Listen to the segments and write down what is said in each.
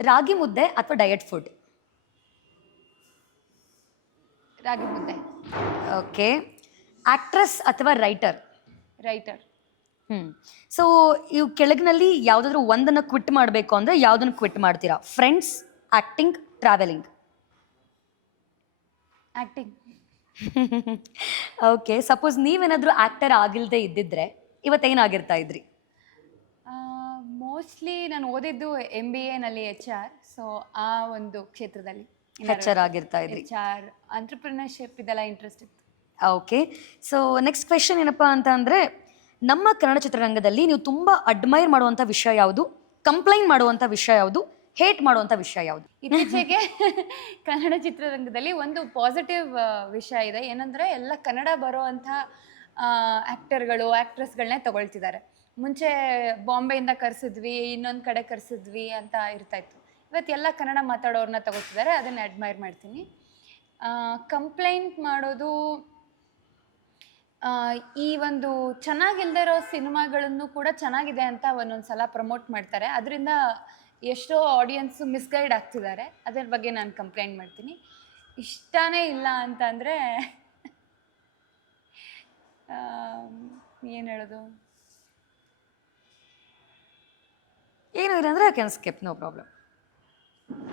ರಾಗಿ ಮುದ್ದೆ ಅಥವಾ diet food? Ragi mudde. Okay. Actress ಅಥವಾ ರೈಟರ್? ರೈಟರ್. ಸೊ ಇವು ಕೆಳಗಿನಲ್ಲಿ ಯಾವುದಾದ್ರೂ ಒಂದನ್ನು ಕ್ವಿಟ್ ಮಾಡಬೇಕು ಅಂದರೆ ಯಾವುದನ್ನು ಕ್ವಿಟ್ ಮಾಡ್ತೀರಾ? Friends, acting, travelling? Acting. Okay. Suppose ನೀವೇನಾದರೂ ಆ್ಯಕ್ಟರ್ ಆಗಿಲ್ಲದೆ ಇದ್ದಿದ್ರೆ ಇವತ್ತೇನಾಗಿರ್ತಾ ಇದ್ರಿ? ಮೋಸ್ಟ್ಲಿ ನಾನು ಓದಿದ್ದು MBA ನಲ್ಲಿ HR, ಸೊ ಆ ಒಂದು ಕ್ಷೇತ್ರದಲ್ಲಿ HR ಆಗಿರ್ತಾ ಇದ್ರಿ. HR, ಎಂಟರ್ಪ್ರಿನರ್ಶಿಪ್ ಇದೆಲ್ಲ ಇಂಟ್ರೆಸ್ಟ್ ಇತ್ತು. ಓಕೆ. ಸೊ ನೆಕ್ಸ್ಟ್ ಕ್ವೆಶನ್ ಏನಪ್ಪ ಅಂತ ಅಂದರೆ, ನಮ್ಮ ಕನ್ನಡ ಚಿತ್ರರಂಗದಲ್ಲಿ ನೀವು ತುಂಬ ಅಡ್ಮೈರ್ ಮಾಡುವಂಥ ವಿಷಯ ಯಾವುದು, ಕಂಪ್ಲೈಂಟ್ ಮಾಡುವಂಥ ವಿಷಯ ಯಾವುದು, ಹೇಟ್ ಮಾಡುವಂಥ ವಿಷಯ ಯಾವುದು? ಇತ್ತೀಚೆಗೆ ಕನ್ನಡ ಚಿತ್ರರಂಗದಲ್ಲಿ ಒಂದು ಪಾಸಿಟಿವ್ ವಿಷಯ ಇದೆ. ಏನಂದರೆ ಎಲ್ಲ ಕನ್ನಡ ಬರುವಂಥ ಆ್ಯಕ್ಟರ್ಗಳು, ಆ್ಯಕ್ಟ್ರೆಸ್ಗಳನ್ನೇ ತಗೊಳ್ತಿದ್ದಾರೆ. ಮುಂಚೆ ಬಾಂಬೆಯಿಂದ ಕರೆಸಿದ್ವಿ, ಇನ್ನೊಂದು ಕಡೆ ಕರೆಸಿದ್ವಿ ಅಂತ ಇರ್ತಾಯಿತ್ತು. ಇವತ್ತು ಎಲ್ಲ ಕನ್ನಡ ಮಾತಾಡೋರನ್ನ ತಗೋತಿದ್ದಾರೆ, ಅದನ್ನು ಅಡ್ಮೈರ್ ಮಾಡ್ತೀನಿ. ಕಂಪ್ಲೇಂಟ್ ಮಾಡೋದು, ಈ ಒಂದು ಚೆನ್ನಾಗಿಲ್ಲದೆ ಇರೋ ಸಿನಿಮಾಗಳನ್ನು ಕೂಡ ಚೆನ್ನಾಗಿದೆ ಅಂತ ಒಂದೊಂದು ಸಲ ಪ್ರಮೋಟ್ ಮಾಡ್ತಾರೆ. ಅದರಿಂದ ಎಷ್ಟೋ ಆಡಿಯನ್ಸು ಮಿಸ್ಗೈಡ್ ಆಗ್ತಿದ್ದಾರೆ. ಅದರ ಬಗ್ಗೆ ನಾನು ಕಂಪ್ಲೇಂಟ್ ಮಾಡ್ತೀನಿ. ಇಷ್ಟನೇ ಇಲ್ಲ ಅಂತಂದರೆ ಏನು ಹೇಳೋದು, ಏನು ಇಲ್ಲ ಅಂದರೆ I can skip, no problem.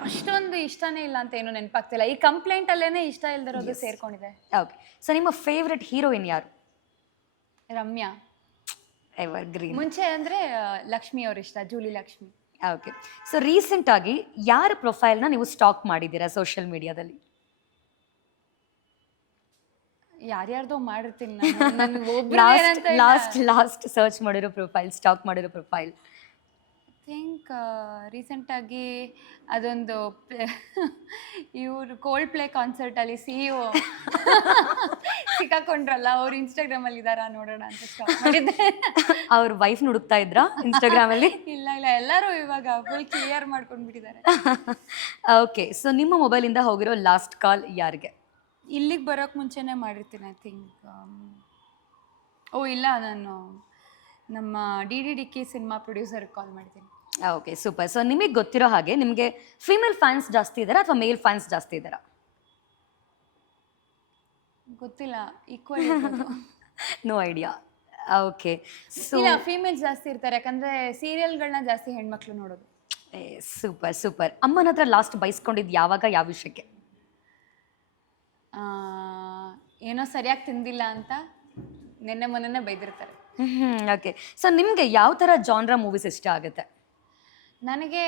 ಅಷ್ಟೊಂದು ಇಷ್ಟನೇ ಇಲ್ಲ ಅಂತ ಏನು ನೆನಪಾಗ್ತಿಲ್ಲ. ಈ ಕಂಪ್ಲೇಂಟಲ್ಲೇ ಇಷ್ಟ ಇಲ್ದಿರೋದು ಸೇರ್ಕೊಂಡಿದೆ. ಓಕೆ. ಸೊ ನಿಮ್ಮ ಫೇವ್ರೆಟ್ ಹೀರೋಯಿನ್ ಯಾರು? ರಮ್ಯಾ. Evergreen. ಮುಂಚೆ ಅಂದರೆ ಲಕ್ಷ್ಮಿ ಅವ್ರು ಇಷ್ಟ, ಜೂಲಿ ಲಕ್ಷ್ಮಿ. ಓಕೆ. ಸೊ ರೀಸೆಂಟಾಗಿ ಯಾರ ಪ್ರೊಫೈಲ್ನ ನೀವು ಸ್ಟಾಕ್ ಮಾಡಿದ್ದೀರಾ ಸೋಷಿಯಲ್ ಮೀಡಿಯಾದಲ್ಲಿ? ಯಾರ್ಯಾರ್ದೋ ಮಾಡಿರ್ತೀನಿ ಲಾಸ್ಟ್ ಸರ್ಚ್ ಮಾಡಿರೋ ಪ್ರೊಫೈಲ್, ಸ್ಟಾಕ್ ಮಾಡಿರೋ ಪ್ರೊಫೈಲ್? ಥಿಂಕ್ ರೀಸೆಂಟಾಗಿ ಅದೊಂದು ಇವರು ಕೋಲ್ಡ್ ಪ್ಲೇ ಕಾನ್ಸರ್ಟಲ್ಲಿ CEO ಸಿಕ್ಕಾಕೊಂಡ್ರಲ್ಲ, ಅವ್ರು ಇನ್ಸ್ಟಾಗ್ರಾಮಲ್ಲಿ ಇದ್ದಾರಾ ನೋಡೋಣ ಅಂತ ಸ್ಟಾಪ್ ಮಾಡಿದ್ದೆ. ಅವ್ರ ವೈಫ್ ಹುಡುಕ್ತಾ ಇದ್ರಾ ಇನ್ಸ್ಟಾಗ್ರಾಮಲ್ಲಿ? ಇಲ್ಲ, ಎಲ್ಲರೂ ಇವಾಗ ಫುಲ್ ಕ್ಲಿಯರ್ ಮಾಡ್ಕೊಂಡ್ಬಿಟ್ಟಿದ್ದಾರೆ. ಓಕೆ. ಸೊ ನಿಮ್ಮ ಮೊಬೈಲಿಂದ ಹೋಗಿರೋ ಲಾಸ್ಟ್ ಕಾಲ್ ಯಾರಿಗೆ? ಇಲ್ಲಿಗೆ ಬರೋಕ್ಕೆ ಮುಂಚೆನೇ ಮಾಡಿರ್ತೀನಿ ಐ ಥಿಂಕ್. ಇಲ್ಲ, ನಾನು ನಮ್ಮ DDDK ಸಿನಿಮಾ ಪ್ರೊಡ್ಯೂಸರ್ಗೆ ಕಾಲ್ ಮಾಡ್ತೀನಿ. Okay, super. ಸೊ ನಿಮಗೆ ಗೊತ್ತಿರೋ ಹಾಗೆ ನಿಮಗೆ ಫೀಮೇಲ್ ಫ್ಯಾನ್ಸ್ ಜಾಸ್ತಿ ಇದ್ದಾರಾ ಅಥವಾ ಮೇಲ್ ಫ್ಯಾನ್ಸ್ ಜಾಸ್ತಿ ಇದ್ದಾರಾ? ಗೊತ್ತಿಲ್ಲ, equal. No idea. Okay. So ಇಲ್ಲ, ಫೀಮೇಲ್ಸ್ ಜಾಸ್ತಿ ಇರ್ತಾರೆ, ಯಾಕಂದರೆ ಸೀರಿಯಲ್ಗಳನ್ನ ಜಾಸ್ತಿ ಹೆಣ್ಮಕ್ಳು ನೋಡೋದು. ಸೂಪರ್. ಅಮ್ಮನ ಹತ್ರ ಲಾಸ್ಟ್ ಬೈಸ್ಕೊಂಡಿದ್ದು ಯಾವಾಗ, ಯಾವ ವಿಷಯಕ್ಕೆ? ಏನೋ ಸರಿಯಾಗಿ ತಿಂದಿಲ್ಲ ಅಂತ ಮೊನ್ನೆ ಬೈದಿರ್ತಾರೆ. ಓಕೆ. ಸೊ ನಿಮಗೆ ಯಾವ ಥರ ಜಾನ್ರಾ ಮೂವೀಸ್ ಇಷ್ಟ ಆಗುತ್ತೆ? ನನಗೆ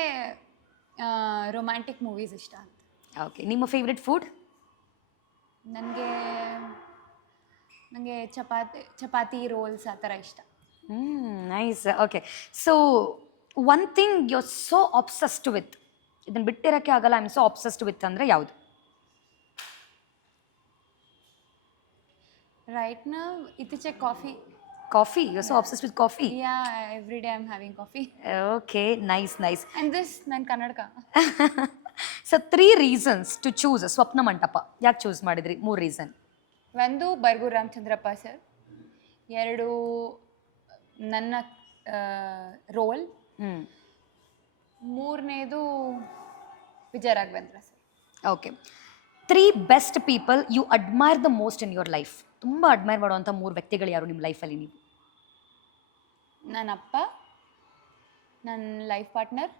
ರೊಮ್ಯಾಂಟಿಕ್ ಮೂವೀಸ್ ಇಷ್ಟ ಅಂತ. ಓಕೆ. ನಿಮ್ಮ ಫೇವ್ರೆಟ್ ಫುಡ್? ನನಗೆ ಚಪಾತಿ ರೋಲ್ಸ್ ಆ ಥರ ಇಷ್ಟ. Nice. Okay. So one thing you are so obsessed with, ಇದನ್ನು ಬಿಟ್ಟಿರೋಕ್ಕೆ ಆಗಲ್ಲ, I am so obsessed with ಅಂದರೆ ಯಾವುದು? ರೈಟ್ ನೌ ಇತ್ತೀಚೆಗೆ coffee. You're so obsessed with coffee? Yeah, every day I'm having coffee. Okay, nice. And this, nan Kannadaka. So 3 reasons to choose Swapna Mantapa. ಯಾಕೆ choose ಮಾಡಿದ್ರಿ? 3 reason. ಒಂದು Bargur Ramachandrappa sir, 2 ನನ್ನ role, 3ನೇದು Vijay Raghavendra sir. Okay. 3 best people you admire the most in your life. ತುಂಬ admire ಮಾಡುವಂಥ 3 ವ್ಯಕ್ತಿಗಳು ಯಾರು ನಿಮ್ಮ ಲೈಫಲ್ಲಿ? ನೀವು? ನನ್ನ ಅಪ್ಪ, ನನ್ನ ಲೈಫ್ ಪಾರ್ಟ್ನರ್,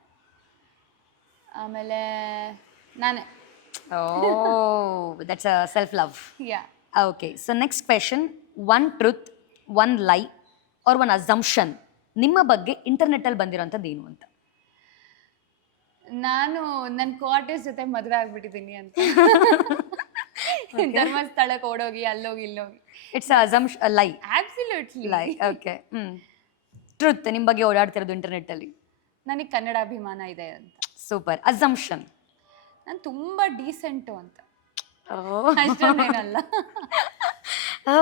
ಆಮೇಲೆ ನಾನೇ. That's a self love. Yeah. Okay. So next question, 1 truth, 1 ಲೈ ಆರ್ 1 ಅಸಂಪ್ಷನ್ ನಿಮ್ಮ ಬಗ್ಗೆ ಇಂಟರ್ನೆಟ್ಟಲ್ಲಿ ಬಂದಿರೋಂಥದ್ದು ಏನು ಅಂತ? ನಾನು ನನ್ನ ಕೋಆರ್ಟಿಸ್ಟ್ ಜೊತೆ ಮದುವೆ ಆಗ್ಬಿಟ್ಟಿದ್ದೀನಿ ಅಂತ. ಧರ್ಮಸ್ಥಳಕ್ಕೆ ಓಡೋಗಿ ಅಲ್ಲೋಗಿ ಇಲ್ಲೋಗಿ. It's assumption, lie? Absolutely lie. Okay. Truth, ನಿಮ್ಮ ಬಗ್ಗೆ ಓಡಾಡ್ತಿರೋದು ಇಂಟರ್ನೆಟ್ಟಲ್ಲಿ? ನನಗೆ ಕನ್ನಡ ಅಭಿಮಾನ ಇದೆ ಅಂತ. ಸೂಪರ್. ಅಸಂಪ್ಷನ್? ನಾನು ತುಂಬ ಡೀಸೆಂಟು ಅಂತ. ಅಷ್ಟೊಂದೇನಲ್ಲ.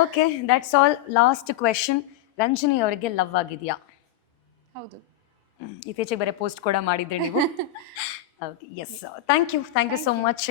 Okay, that's all. Last question, Ranjani ಅವರಿಗೆ ಲವ್ ಆಗಿದೆಯಾ? ಹೌದು. ಇತ್ತೀಚೆಗೆ ಬೇರೆ ಪೋಸ್ಟ್ ಕೂಡ ಮಾಡಿದ್ರಿ ನೀವು. Okay, yes. Thank you so much.